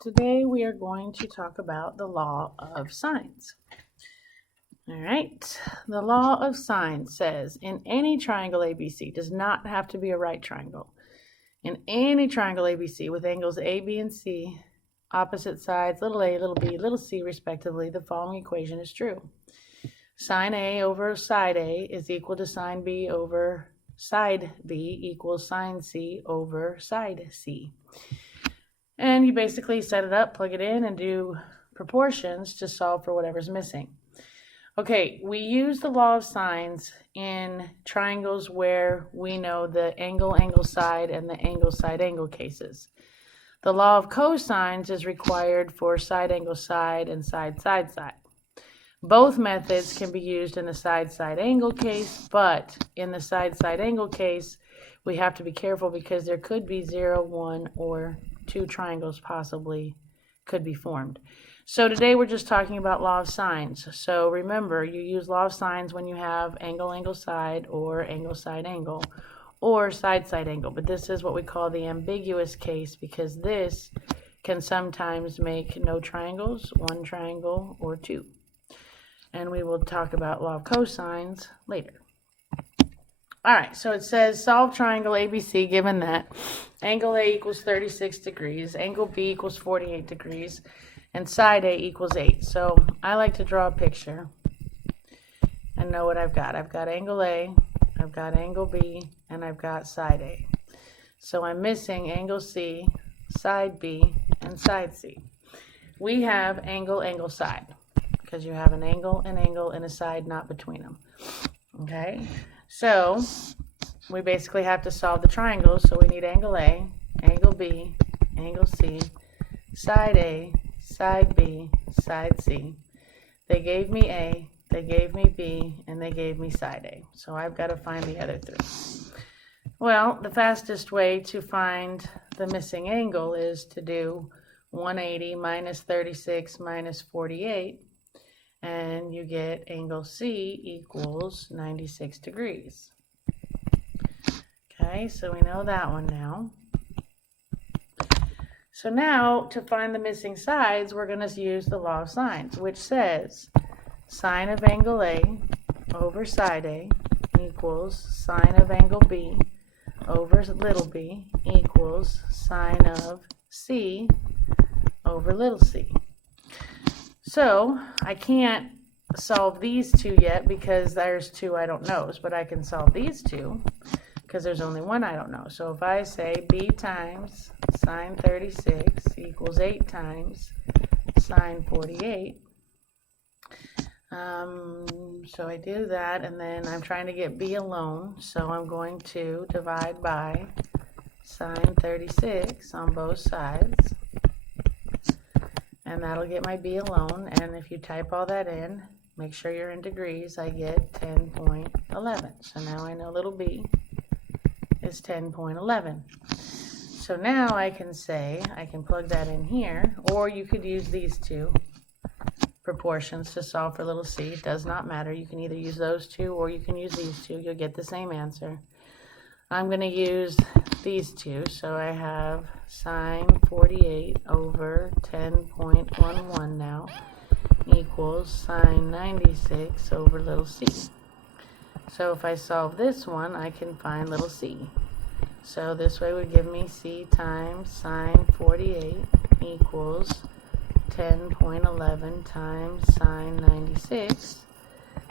Today we are going to talk about the law of sines. All right, the law of sines says in any triangle ABC, does not have to be a right triangle. In any triangle ABC with angles A, B, and C, opposite sides, little a, little b, little c respectively, the following equation is true. Sine A over side A is equal to sine B over side B equals sine C over side C. And you basically set it up, plug it in, and do proportions to solve for whatever's missing. Okay, we use the law of sines in triangles where we know the angle, angle, side, and the angle, side, angle cases. The law of cosines is required for side, angle, side, and side, side, side. Both methods can be used in the side, side, angle case, but in the side, side, angle case, we have to be careful because there could be 0, 1, or 2 triangles possibly could be formed. So today we're just talking about law of sines. So remember, you use law of sines when you have angle, angle, side, or angle, side, angle, or side, side, angle. But this is what we call the ambiguous case because this can sometimes make no triangles, 1 triangle, or 2. And we will talk about law of cosines later. All right, so it says solve triangle ABC given that angle A equals 36 degrees, angle B equals 48 degrees, and side A equals 8. So I like to draw a picture and know what I've got. I've got angle A, I've got angle B, and I've got side A. So I'm missing angle C, side B, and side C. We have angle, angle, side because you have an angle, and a side not between them. Okay? So we basically have to solve the triangles. So we need angle A, angle B, angle C, side A, side B, side C. They gave me A, they gave me B, and they gave me side A. So I've got to find the other 3. Well, the fastest way to find the missing angle is to do 180 minus 36 minus 48. And you get angle C equals 96 degrees. Okay, so we know that one now. So now, to find the missing sides, we're going to use the law of sines, which says sine of angle A over side A equals sine of angle B over little b equals sine of C over little c. So I can't solve these 2 yet because there's 2 I don't know, but I can solve these 2 because there's only 1 I don't know. So if I say b times sine 36 equals 8 times sine 48, so I do that, and then I'm trying to get b alone, so I'm going to divide by sine 36 on both sides. And that'll get my b alone, and if you type all that in, make sure you're in degrees, I get 10.11. So now I know little b is 10.11. So now I can say, I can plug that in here, or you could use these 2 proportions to solve for little c. It does not matter. You can either use those 2 or you can use these 2. You'll get the same answer. I'm going to use these 2, so I have sine 48 over 10.11 now equals sine 96 over little c. So if I solve this one, I can find little c. So this way would give me c times sine 48 equals 10.11 times sine 96.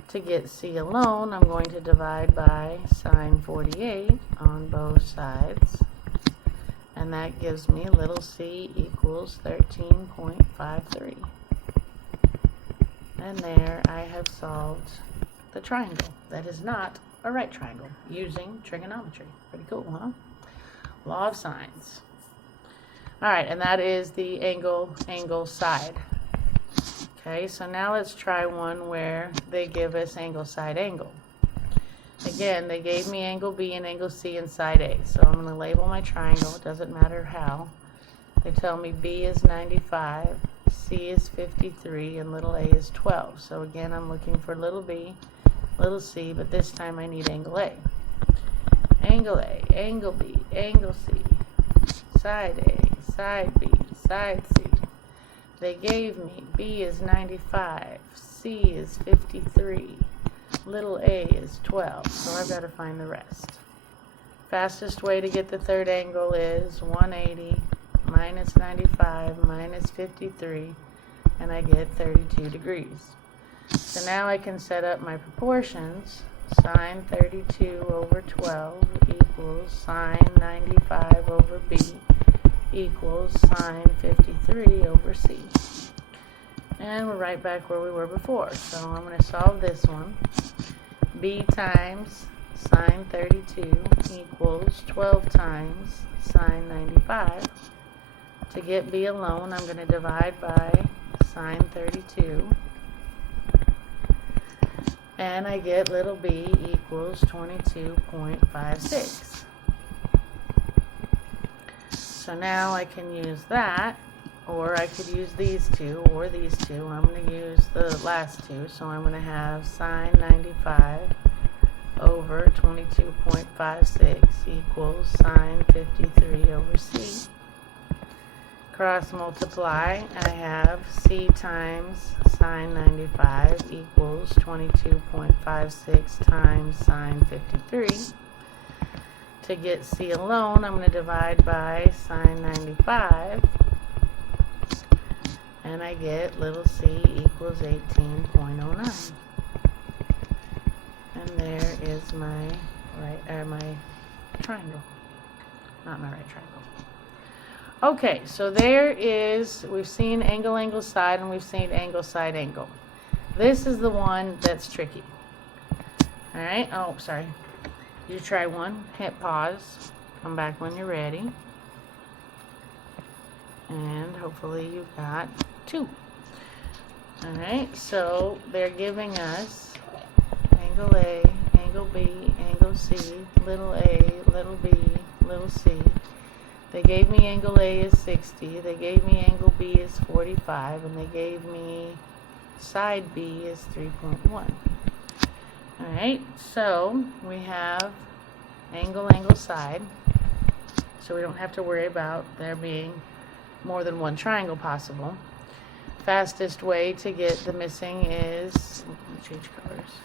To get c alone, I'm going to divide by sine 48 on both sides. And that gives me little c equals 13.53. And there I have solved the triangle that is not a right triangle using trigonometry. Pretty cool, huh? Law of sines. All right, and that is the angle, angle, side. Okay, so now let's try one where they give us angle, side, angle. Again, they gave me angle B and angle C and side A. So I'm going to label my triangle. It doesn't matter how. They tell me B is 95, C is 53, and little a is 12. So again, I'm looking for little b, little c, but this time I need angle A. Angle A, angle B, angle C, side A, side B, side C. They gave me B is 95, C is 53, little a is 12, so I've got to find the rest. Fastest way to get the third angle is 180 minus 95 minus 53, and I get 32 degrees. So now I can set up my proportions. Sine 32 over 12 equals sine 95 over B equals sine 53 over C. And we're right back where we were before. So I'm going to solve this one. B times sine 32 equals 12 times sine 95. To get B alone, I'm going to divide by sine 32. And I get little b equals 22.56. So now I can use that, or I could use these two, or these two. I'm going to use the last two, so I'm going to have sine 95 over 22.56 equals sine 53 over c. Cross multiply, I have c times sine 95 equals 22.56 times sine 53. To get c alone, I'm going to divide by sine 95, and I get little c equals 18.09. And there is my my triangle. Not my right triangle. Okay, so there is, we've seen angle, angle, side, and we've seen angle, side, angle. This is the one that's tricky. All right, oh, sorry. You try one, hit pause, come back when you're ready. And hopefully you've got two. All right, so they're giving us angle A, angle B, angle C, little a, little b, little c. They gave me angle A is 60, they gave me angle B is 45, and they gave me side B is 3.1. Alright, so we have angle, angle, side, so we don't have to worry about there being more than one triangle possible. Fastest way to get the missing is, let me change colors.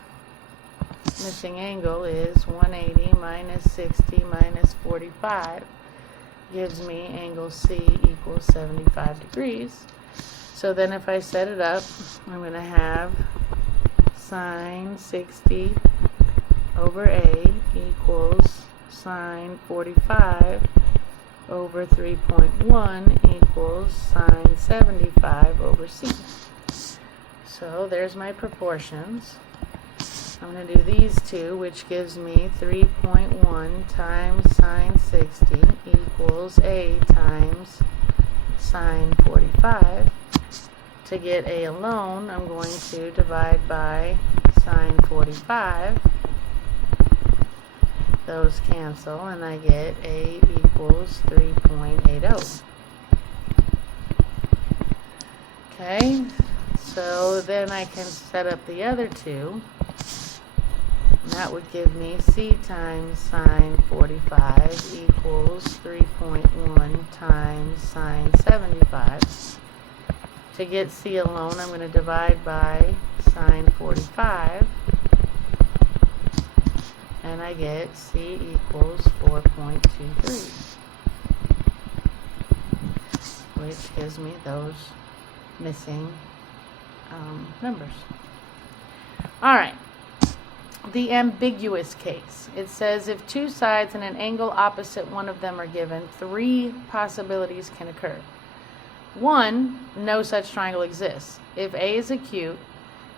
Missing angle is 180 minus 60 minus 45. Gives me angle C equals 75 degrees. So then if I set it up, I'm going to have sine 60 over A equals sine 45 over 3.1 equals sine 75 over C. So there's my proportions. I'm going to do these two, which gives me 3.1 times sine 60 equals A times sine 45. To get A alone, I'm going to divide by sine 45. Those cancel, and I get A equals 3.80. Okay, so then I can set up the other two. And that would give me C times sine 45 equals 3.1 times sine 75. To get C alone, I'm going to divide by sine 45. And I get C equals 4.23. Which gives me those missing numbers. Alright. The ambiguous case. It says if two sides and an angle opposite one of them are given, three possibilities can occur. 1, no such triangle exists. If A is acute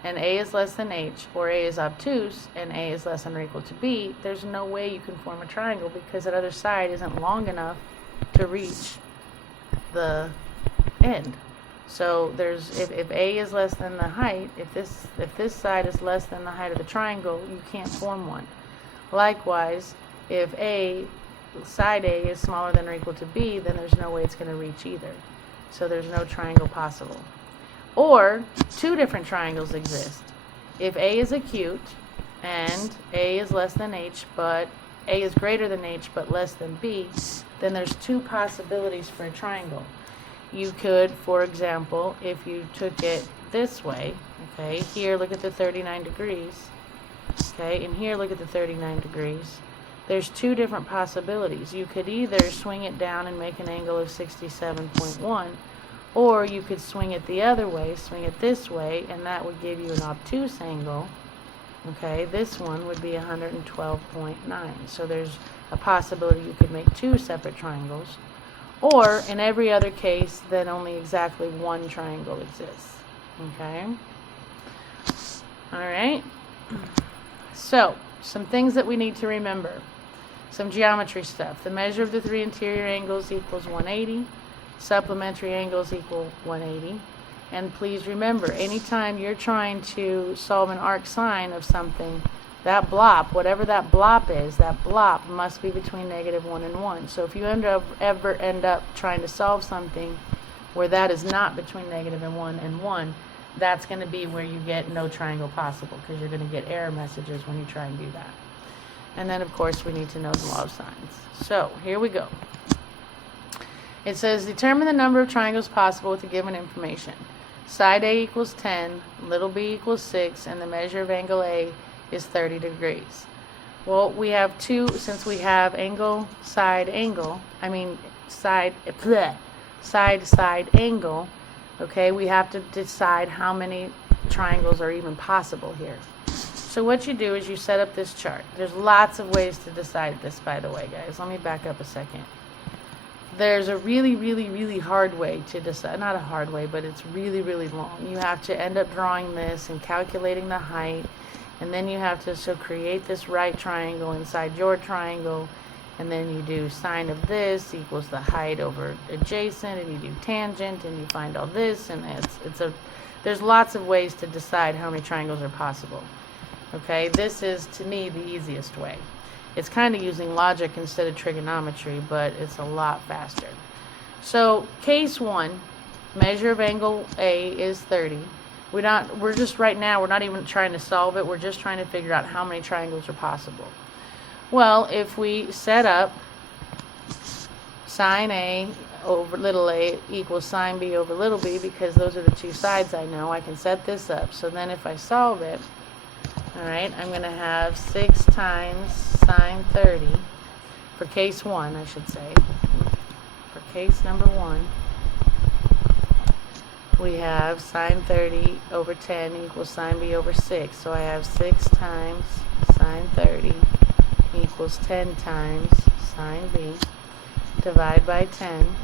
and A is less than H, or A is obtuse and A is less than or equal to B, there's no way you can form a triangle because that other side isn't long enough to reach the end. So there's if A is less than the height, if this side is less than the height of the triangle, you can't form one. Likewise, if side A is smaller than or equal to B, then there's no way it's going to reach either. So there's no triangle possible. Or two different triangles exist. If A is acute and A is less than H, but A is greater than H but less than B, then there's two possibilities for a triangle. you could, for example, if you took it this way, okay, here look at the 39 degrees, okay, and here look at the 39 degrees. There's two different possibilities. You could either swing it down and make an angle of 67.1, or you could swing it the other way, swing it this way, and that would give you an obtuse angle. Okay, this one would be 112.9. So there's a possibility you could make two separate triangles. Or in every other case, then only exactly one triangle exists. Okay? Alright? So, some things that we need to remember. Some geometry stuff. The measure of the three interior angles equals 180. Supplementary angles equal 180. And please remember, anytime you're trying to solve an arc sine of something, that blop, whatever that blop is, that blop must be between -1 and 1. So if you ever end up trying to solve something where that is not between -1 and 1, that's going to be where you get no triangle possible, because you're going to get error messages when you try and do that. And then, of course, we need to know the law of sines. So here we go. It says, determine the number of triangles possible with the given information. Side A equals 10, little b equals 6, and the measure of angle A is 30 degrees. Well, we have two, since we have angle, side, angle, side, angle, okay, we have to decide how many triangles are even possible here. So what you do is you set up this chart. There's lots of ways to decide this, by the way, guys. Let me back up a second. There's a really hard way to decide. Not a hard way, but it's really long. You have to end up drawing this and calculating the height, and then you have to create this right triangle inside your triangle, and then you do sine of this equals the height over adjacent, and you do tangent, and you find all this, and there's lots of ways to decide how many triangles are possible. Okay, this is, to me, the easiest way. It's kind of using logic instead of trigonometry, but it's a lot faster. So, case 1, measure of angle A is 30. We're just right now, we're not even trying to solve it, we're just trying to figure out how many triangles are possible. Well, if we set up sine A over little a equals sine B over little b, because those are the two sides I know, I can set this up. So then if I solve it, alright, I'm going to have 6 times sine 30, for case 1, I should say. For case number 1, we have sine 30 over 10 equals sine B over 6. So I have 6 times sine 30 equals 10 times sine B. Divide by 10,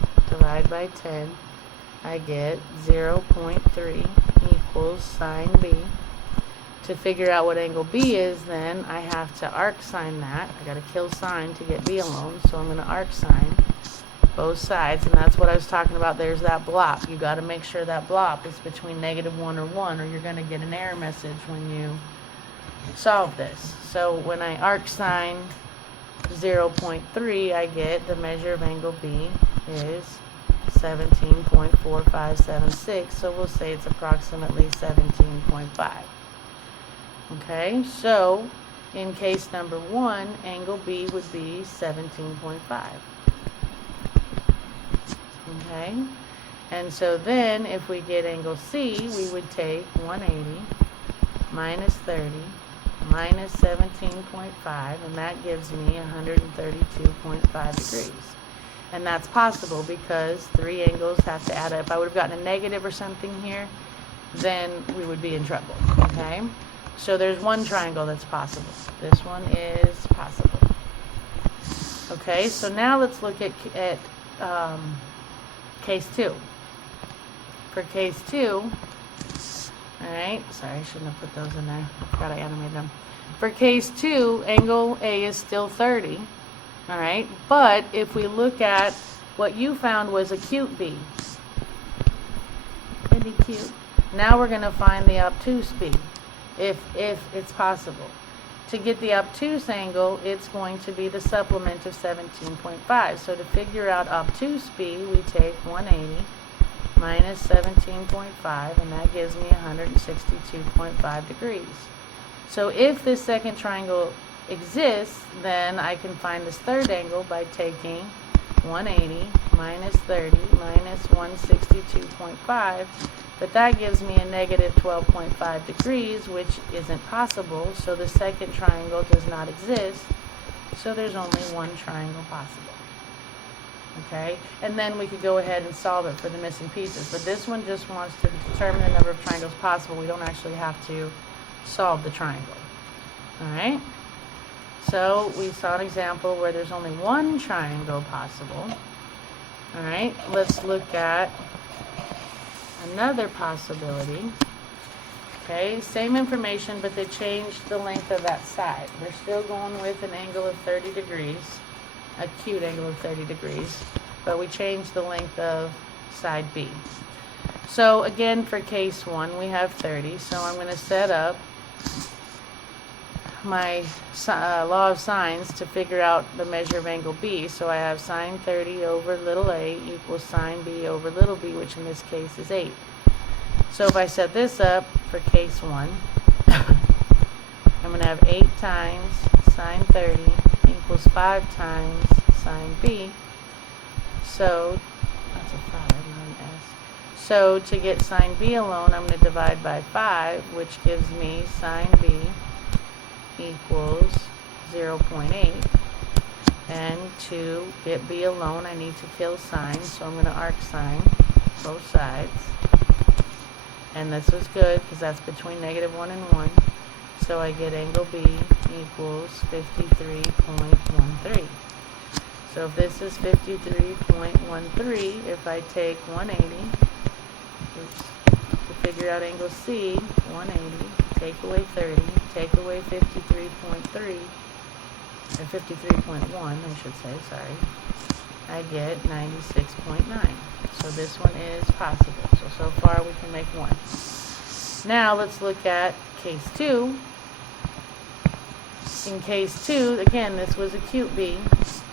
I get 0.3 equals sine B. To figure out what angle B is, then I have to arc sine that. I got to kill sine to get B alone, so I'm going to arc sine both sides, and that's what I was talking about. There's that blop. You got to make sure that blop is between -1 or 1, or you're going to get an error message when you solve this. So when I arc sine 0.3, I get the measure of angle B is 17.4576, so we'll say it's approximately 17.5. Okay, so in case number 1, angle B would be 17.5. Okay, and so then if we get angle C, we would take 180 minus 30 minus 17.5, and that gives me 132.5 degrees. And that's possible because 3 angles have to add up. If I would have gotten a negative or something here, then we would be in trouble. Okay, so there's one triangle that's possible. This one is possible. Okay, so now let's look at case 2. For case 2, alright, sorry, I shouldn't have put those in there. I forgot I animated them. For case 2, angle A is still 30. Alright, but if we look at what you found was acute B. Isn't he cute? Now we're going to find the obtuse B, if it's possible. To get the obtuse angle, it's going to be the supplement of 17.5. So to figure out obtuse B, we take 180 minus 17.5, and that gives me 162.5 degrees. So if this second triangle exists, then I can find this third angle by taking 180 minus 30 minus 162.5, 52.5, but that gives me a negative 12.5 degrees, which isn't possible, so the second triangle does not exist, so there's only one triangle possible. Okay, and then we could go ahead and solve it for the missing pieces, but this one just wants to determine the number of triangles possible. We don't actually have to solve the triangle. Alright, so we saw an example where there's only one triangle possible. Alright, let's look at another possibility. Okay, same information, but they changed the length of that side. They're still going with an angle of 30 degrees, a acute angle of 30 degrees, but we changed the length of side B. So again, for case 1, we have 30, so I'm going to set up my law of sines to figure out the measure of angle B. So I have sine 30 over little a equals sine B over little b, which in this case is 8. So if I set this up for case 1, I'm going to have 8 times sine 30 equals 5 times sine B. So that's a 5, not an S. So to get sine B alone, I'm going to divide by 5, which gives me sine B equals 0.8. And to get B alone, I need to kill sine, so I'm going to arc sine both sides. And this was good because that's between negative 1 and 1. So I get angle B equals 53.13. So if this is 53.13, if I take 180, to figure out angle C, 180, take away 30, take away 53.3, or 53.1, I should say, sorry, I get 96.9. So this one is possible. So far we can make one. Now let's look at case 2. In case 2, again, this was acute B.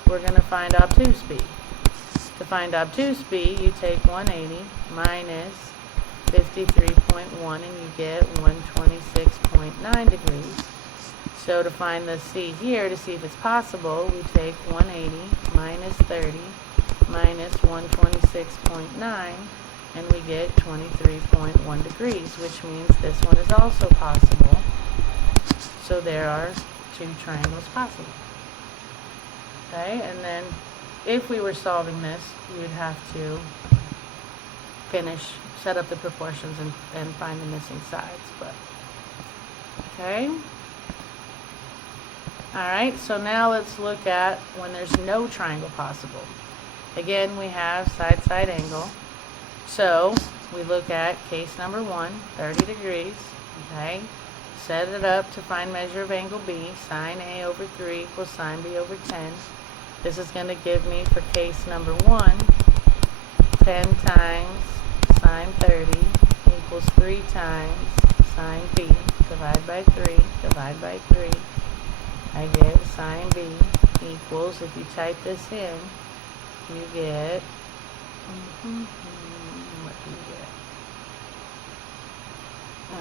We're going to find obtuse B. To find obtuse B, you take 180 minus 53.1 and you get 126.9 degrees. So to find the C here, to see if it's possible, we take 180 minus 30 minus 126.9 and we get 23.1 degrees, which means this one is also possible. So there are 2 triangles possible. Okay, and then if we were solving this, we would have to set up the proportions and find the missing sides. But okay. Alright, so now let's look at when there's no triangle possible. Again, we have side-side angle. So we look at case number 1, 30 degrees. Okay, set it up to find measure of angle B. Sine A over 3 equals sine B over 10. This is going to give me, for case number 1, 10 times sine 30 equals 3 times sine B. Divide by 3, divide by 3. I get sine B equals, if you type this in, you get, what do you get? I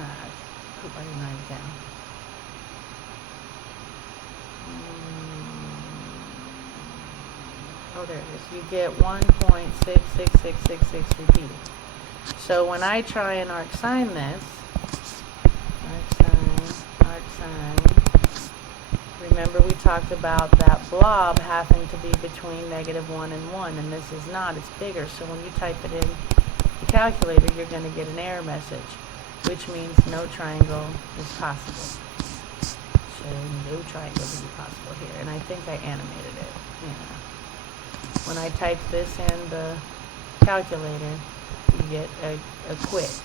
didn't write it down. Oh, there it is. You get 1.66666 repeated. So when I try and arc sine this, arc sine, remember we talked about that blob having to be between negative 1 and 1, and this is not, it's bigger. So when you type it in the calculator, you're going to get an error message, which means no triangle is possible. So no triangle will be possible here, and I think I animated it. Yeah. When I type this in the calculator, you get a quit,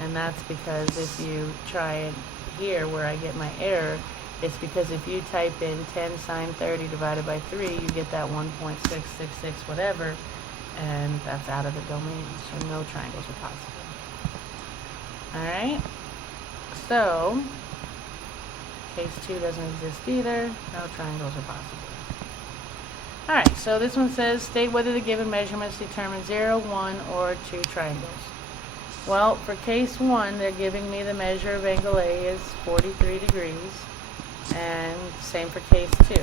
and that's because if you try it here where I get my error, it's because if you type in 10 sine 30 divided by 3, you get that 1.666 whatever, and that's out of the domain, so no triangles are possible. Alright, so case 2 doesn't exist either, no triangles are possible. Alright, so this one says, state whether the given measurements determine 0, 1, or 2 triangles. Well, for case 1, they're giving me the measure of angle A is 43 degrees, and same for case 2.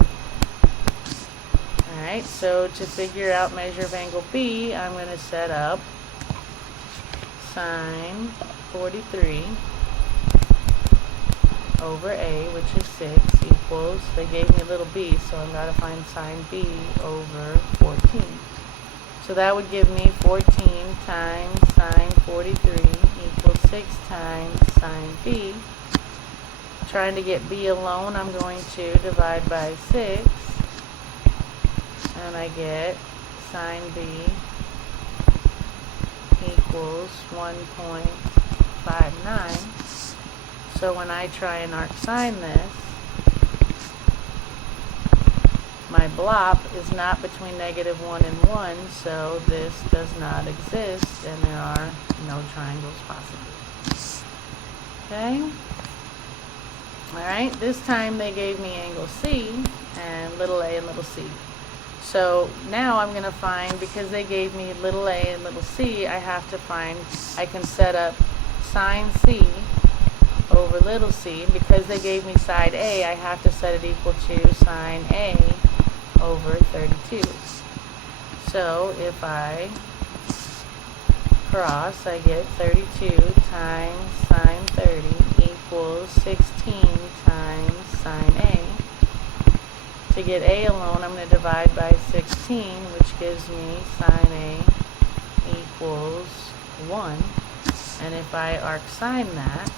Alright, so to figure out measure of angle B, I'm going to set up sine 43 over a, which is 6, equals, they gave me a little b, so I've got to find sine b over 14. So that would give me 14 times sine 43 equals 6 times sine b. Trying to get b alone, I'm going to divide by 6, and I get sine b equals 1.59. So when I try and arc sine this, my blop is not between -1 and 1, so this does not exist, and there are no triangles possible. Okay? Alright, this time they gave me angle C, and little a and little c. So now I'm going to find, because they gave me little a and little c, I have to find, I can set up sine c over little c. Because they gave me side a, I have to set it equal to sine a over 32. So if I cross, I get 32 times sine 30 equals 16 times sine a. To get a alone, I'm going to divide by 16, which gives me sine a equals 1. And if I arc sine that,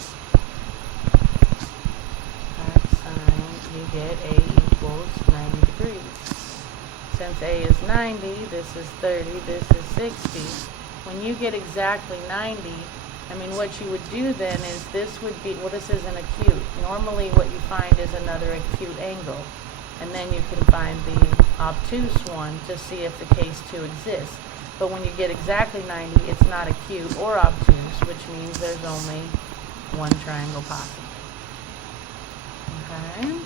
you get a equals 90 degrees. Since a is 90, this is 30, this is 60. When you get exactly 90, I mean, what you would do then is this would be, well, this is an acute. Normally what you find is another acute angle. And then you can find the obtuse one to see if the case 2 exists. But when you get exactly 90, it's not acute or obtuse, which means there's only one triangle possible. Okay.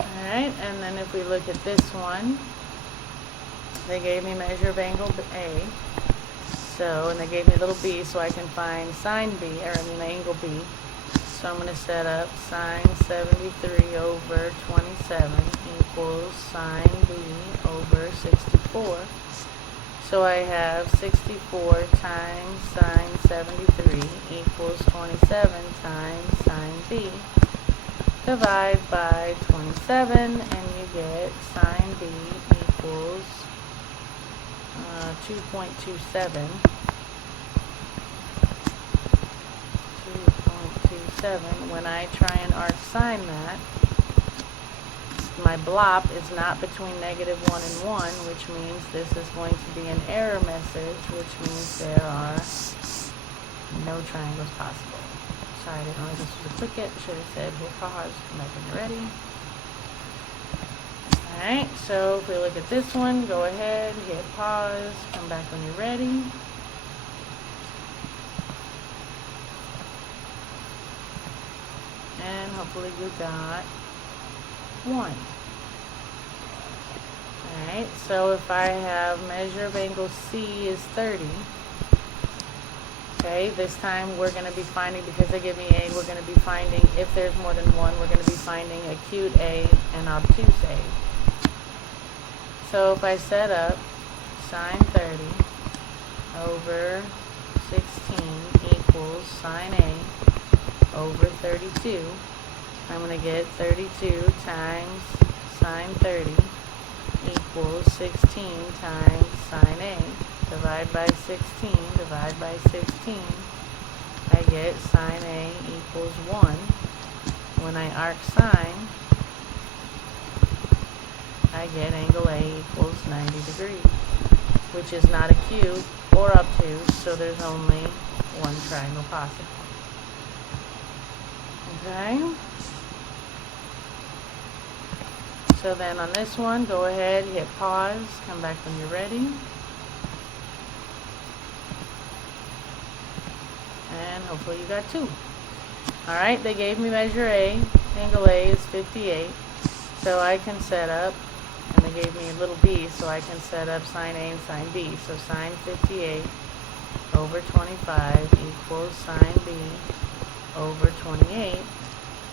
Alright, and then if we look at this one, they gave me measure of angle A. So, and they gave me a little b, so I can find sine b, or I mean angle b. So I'm going to set up sine 73 over 27 equals sine b over 64. So I have 64 times sine 73 equals 27 times sine b. Divide by 27 and you get sine b equals 2.27. When I try and arc sine that, my blop is not between -1 and 1, which means this is going to be an error message, which means there are no triangles possible. Sorry, I didn't know this was a click it. Should have said hit pause, come back when you're ready. Alright, so if we look at this one, go ahead, hit pause, come back when you're ready. And hopefully you got 1. Alright, so if I have measure of angle C is 30, okay, this time we're going to be finding, because they give me A, we're going to be finding, if there's more than one, we're going to be finding acute A and obtuse A. So if I set up sine 30 over 16 equals sine A over 32, I'm going to get 32 times sine 30 equals 16 times sine A. Divide by 16, divide by 16, I get sine A equals 1. When I arc sine, I get angle A equals 90 degrees, which is not acute or obtuse, so there's only one triangle possible. Okay? So then on this one, go ahead, hit pause, come back when you're ready. And hopefully you got 2. Alright, they gave me measure A. Angle A is 58. So I can set up, and they gave me a little b, so I can set up sine A and sine B. So sine 58 over 25 equals sine B over 28.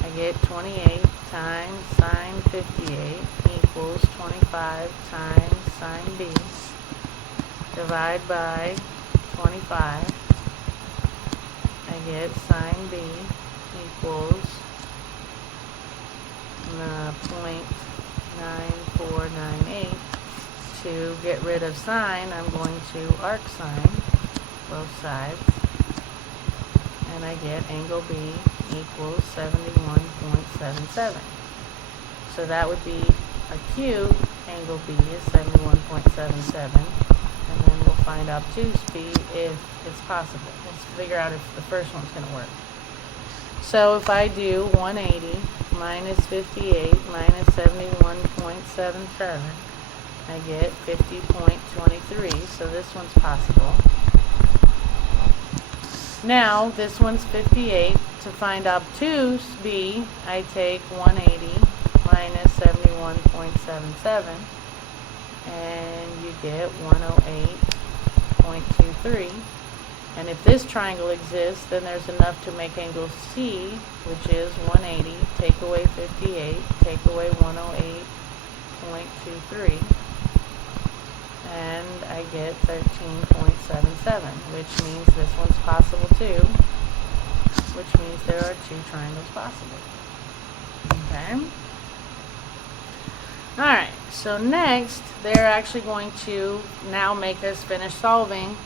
I get 28 times sine 58 equals 25 times sine B. Divide by 25. I get sine B equals 0.9498. To get rid of sine, I'm going to arc sine both sides, and I get angle B equals 71.77. So that would be acute. Angle B is 71.77, and then we'll find obtuse B if it's possible. Let's figure out if the first one's going to work. So if I do 180 minus 58 minus 71.77, I get 50.23, so this one's possible. Now, this one's 58. To find obtuse B, I take 180 minus 71.77, and you get 108.23. And if this triangle exists, then there's enough to make angle C, which is 180, take away 58, take away 108.23, and I get 13.77, which means this one's possible too, which means there are two triangles possible. Okay? Alright, so next, they're actually going to now make us finish solving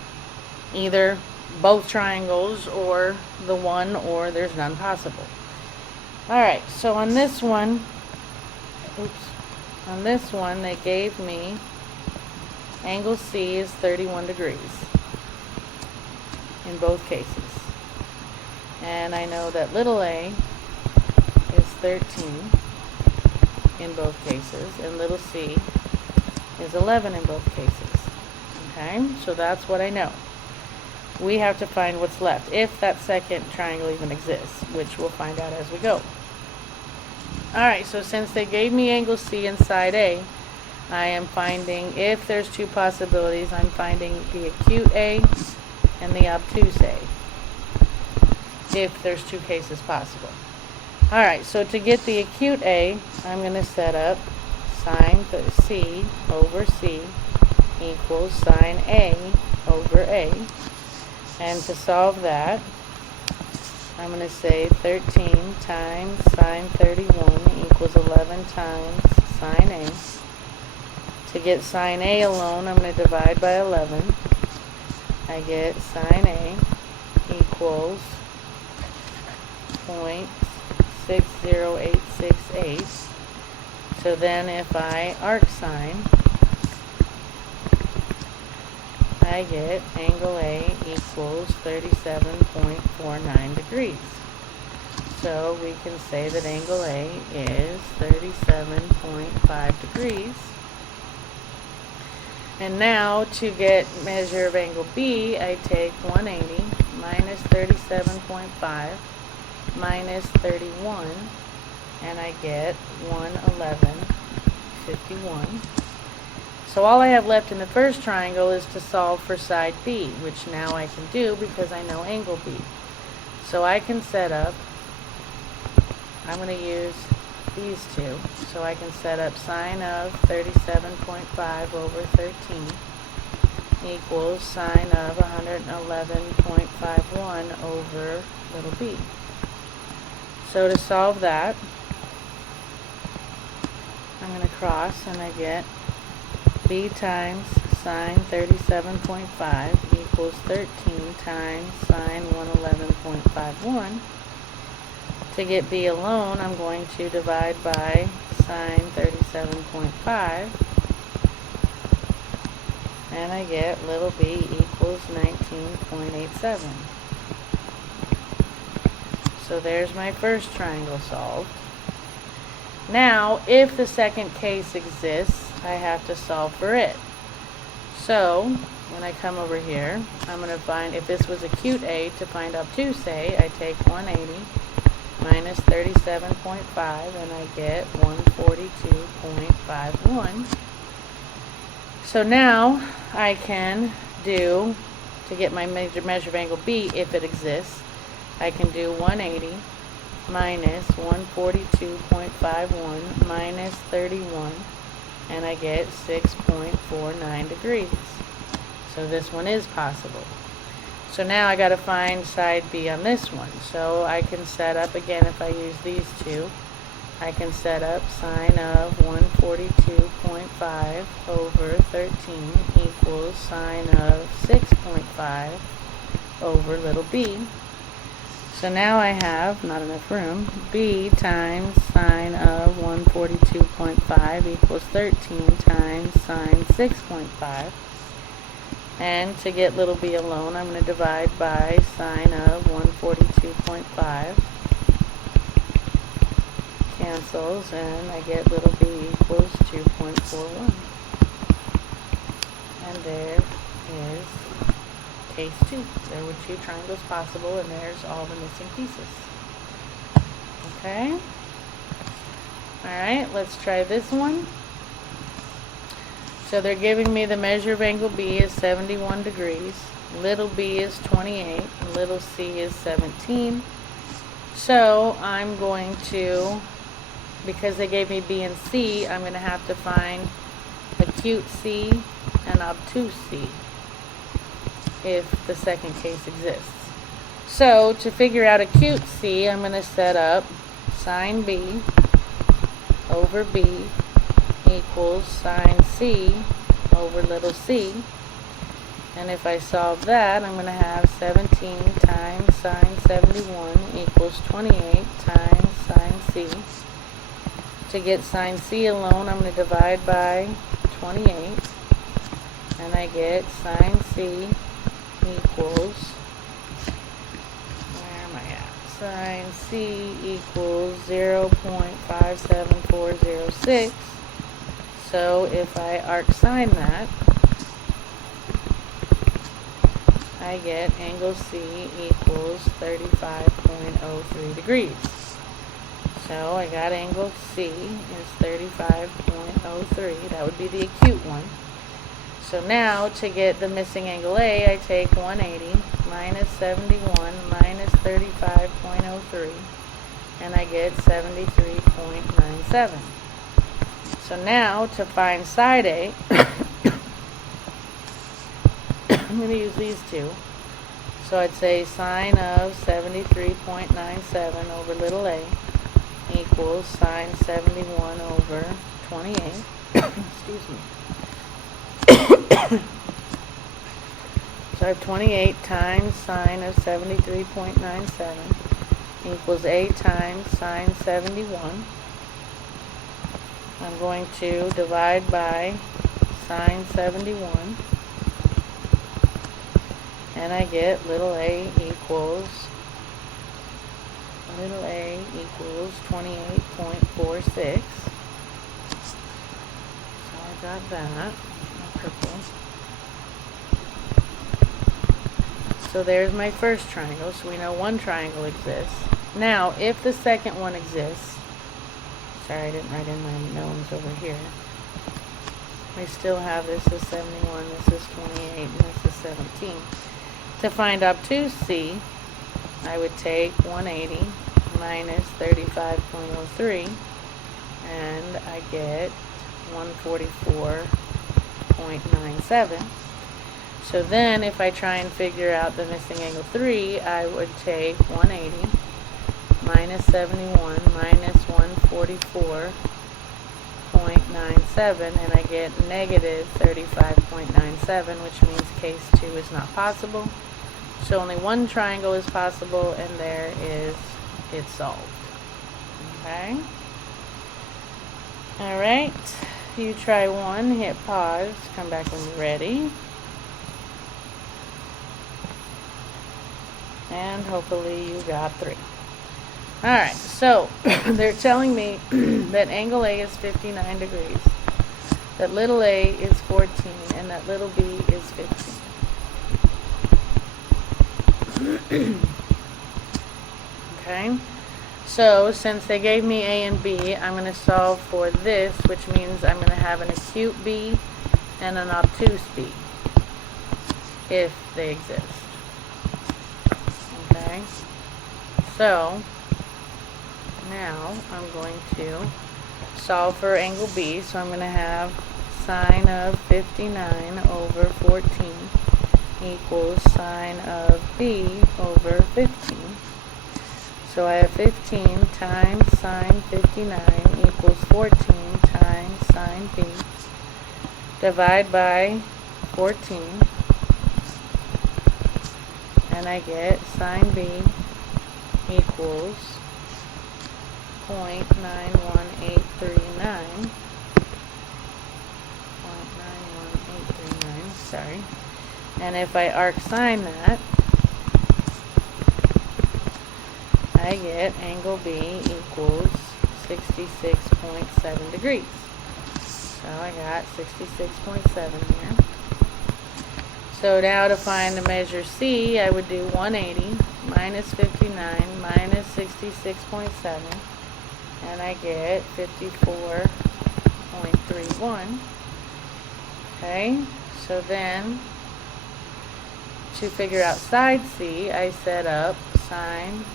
either both triangles or the one, or there's none possible. Alright, so on this one, they gave me angle C is 31 degrees in both cases. And I know that little a is 13 in both cases, and little c is 11 in both cases. Okay, so that's what I know. We have to find what's left, if that second triangle even exists, which we'll find out as we go. Alright, so since they gave me angle C and side A, I am finding, if there's two possibilities, I'm finding the acute A and the obtuse A, if there's two cases possible. Alright, so to get the acute A, I'm going to set up sine C over C equals sine A over A. And to solve that, I'm going to say 13 times sine 31 equals 11 times sine A. To get sine A alone, I'm going to divide by 11. I get sine A equals 0.60868. So then if I arc sine, I get angle A equals 37.49 degrees. So we can say that angle A is 37.5 degrees. And now to get measure of angle B, I take 180 minus 37.5 minus 31, and I get 111.51. So all I have left in the first triangle is to solve for side B, which now I can do because I know angle B. So I can set up, I'm going to use these two, so I can set up sine of 37.5 over 13 equals sine of 111.51 over little b. So to solve that, I'm going to cross, and I get b times sine 37.5 equals 13 times sine 111.51. To get b alone, I'm going to divide by sine 37.5, and I get little b equals 19.87. So there's my first triangle solved. Now, if the second case exists, I have to solve for it. So, when I come over here, I'm going to find, if this was acute A, to find obtuse A, I take 180 minus 37.5, and I get 142.51. So now, I can do, to get my measure of angle B, if it exists, I can do 180 minus 142.51 minus 31, and I get 6.49 degrees. So this one is possible. So now I got to find side B on this one. So I can set up, again, if I use these two, I can set up sine of 142.5 over 13 equals sine of 6.5 over little b. So now I have, not enough room, b times sine of 142.5 equals 13 times sine 6.5. And to get little b alone, I'm going to divide by sine of 142.5. Cancels, and I get little b equals 2.41. And there is case 2. There were 2 triangles possible, and there's all the missing pieces. Okay? Alright, let's try this one. So they're giving me the measure of angle B is 71 degrees. Little b is 28, and little c is 17. So I'm going to, because they gave me B and C, I'm going to have to find acute C and obtuse C if the second case exists. So to figure out acute C, I'm going to set up sine B over B equals sine C over little c. And if I solve that, I'm going to have 17 times sine 71 equals 28 times sine c. To get sine c alone, I'm going to divide by 28, and I get sine c equals, where am I at? Sine c equals 0.57406. So if I arc sine that, I get angle C equals 35.03 degrees. So I got angle C is 35.03. That would be the acute one. So now to get the missing angle A, I take 180 minus 71 minus 35.03, and I get 73.97. So now to find side A, I'm going to use these two. So I'd say sine of 73.97 over little a equals sine 71 over 28. Excuse me. So I have 28 times sine of 73.97 equals a times sine 71. I'm going to divide by sine 71, and I get little a equals 28.46. So I got that. Purple. So there's my first triangle. So we know one triangle exists. Now, if the second one exists, sorry, I didn't write in my gnomes over here. We still have this is 71, this is 28, and this is 17. To find obtuse C, I would take 180 minus 35.03, and I get 144.97. So then if I try and figure out the missing angle 3, I would take 180 minus 71 minus 144.97, and I get negative 35.97, which means case 2 is not possible. So only one triangle is possible, and there is it solved. Okay? Alright, you try one, hit pause, come back when you're ready. And hopefully you got 3. Alright, so they're telling me that angle A is 59 degrees, that little a is 14, and that little b is 15. Okay, so since they gave me A and B, I'm going to solve for this, which means I'm going to have an acute B and an obtuse B, if they exist. Okay, so now I'm going to solve for angle B, so I'm going to have sine of 59 over 14 equals sine of B over 15. So I have 15 times sine 59 equals 14 times sine B. Divide by 14, and I get sine B equals 0.91839. Sorry. And if I arc sine that, I get angle B equals 66.7 degrees. So I got 66.7 here. So now to find the measure C, I would do 180 minus 59 minus 66.7, and I get 54.31. Okay, so then to figure out side C, I set up sine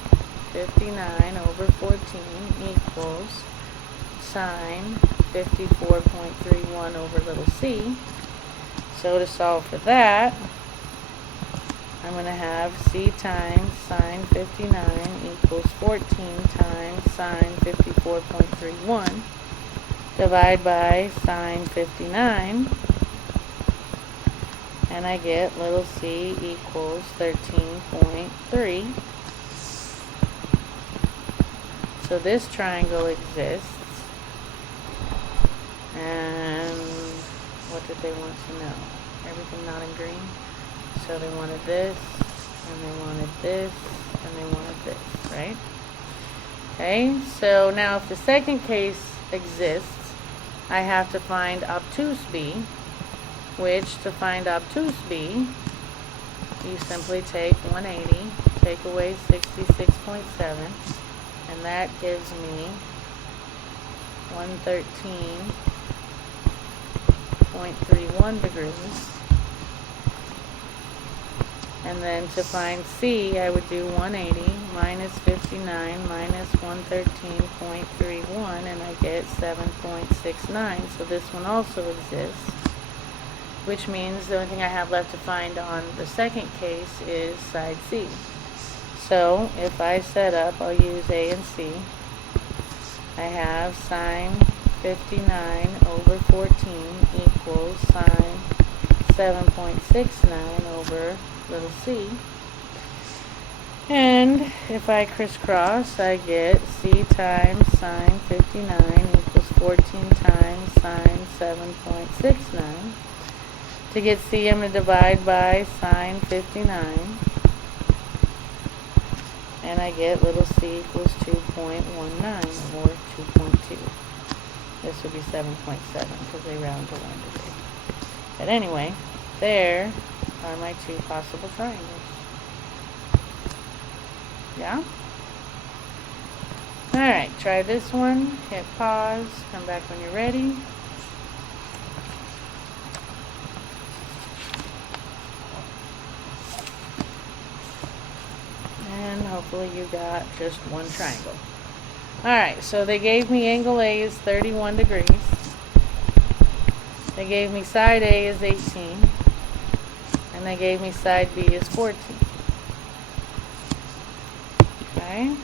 59 over 14 equals sine 54.31 over little c. So to solve for that, I'm going to have c times sine 59 equals 14 times sine 54.31. Divide by sine 59, and I get little c equals 13.3. So this triangle exists. And what did they want to know? Everything not in green. So they wanted this, and they wanted this, and they wanted this, right? Okay, so now if the second case exists, I have to find obtuse B, which to find obtuse B, you simply take 180, take away 66.7, and that gives me 113.31 degrees. And then to find C, I would do 180 minus 59 minus 113.31, and I get 7.69. So this one also exists, which means the only thing I have left to find on the second case is side C. So if I set up, I'll use A and C. I have sine 59 over 14 equals sine 7.69 over little c. And if I crisscross, I get c times sine 59 equals 14 times sine 7.69. To get c, I'm going to divide by sine 59. And I get little c equals 2.19 or 2.2. This would be 7.7 because they round to 1 degree. But anyway, there are my two possible triangles. Yeah? Alright, try this one. Hit pause. Come back when you're ready. And hopefully you got just one triangle. Alright, so they gave me angle A is 31 degrees. They gave me side A is 18. And they gave me side B is 14. Okay.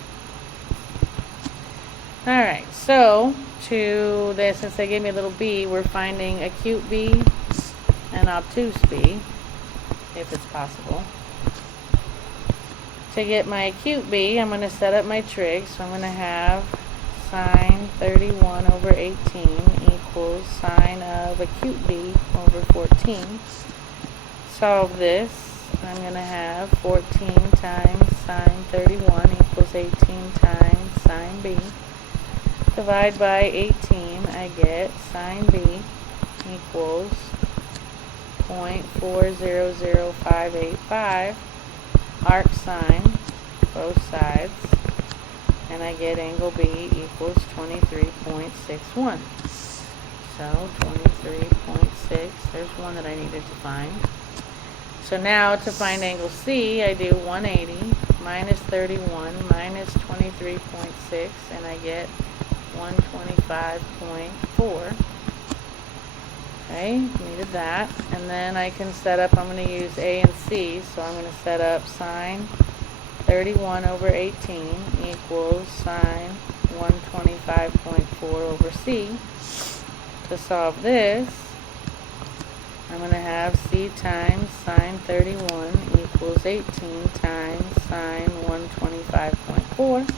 Alright, so to this, since they gave me a little b, we're finding acute B and obtuse B, if it's possible. To get my acute B, I'm going to set up my trig. So I'm going to have sine 31 over 18 equals sine of acute B over 14. Solve this. I'm going to have 14 times sine 31 equals 18 times sine B. Divide by 18, I get sine B equals 0.400585. Arc sine both sides, and I get angle B equals 23.61. So 23.6, there's one that I needed to find. So now to find angle C, I do 180 minus 31 minus 23.6, and I get 125.4. Okay, needed that. And then I can set up, I'm going to use A and C, so I'm going to set up sine 31 over 18 equals sine 125.4 over C. To solve this, I'm going to have C times sine 31 equals 18 times sine 125.4.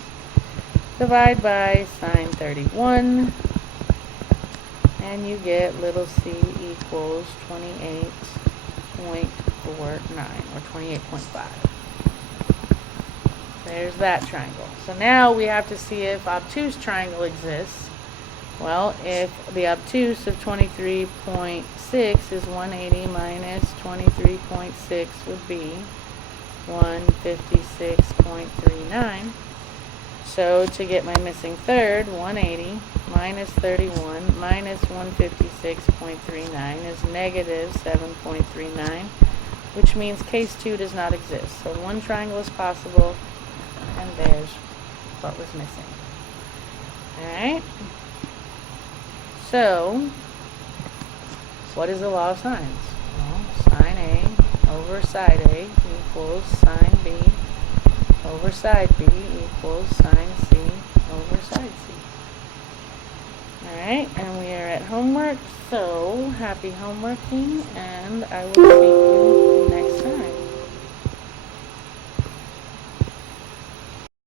Divide by sine 31, and you get little c equals 28.49 or 28.5. There's that triangle. So now we have to see if obtuse triangle exists. Well, if the obtuse of 23.6 is 180 minus 23.6 would be 156.39. So to get my missing third, 180 minus 31 minus 156.39 is negative 7.39, which means case 2 does not exist. So one triangle is possible, and there's what was missing. Alright? So, what is the law of sines? Well, sine A over side A equals sine B over side B equals sine C over side C. Alright, and we are at homework, so happy homeworking, and I will see you next time.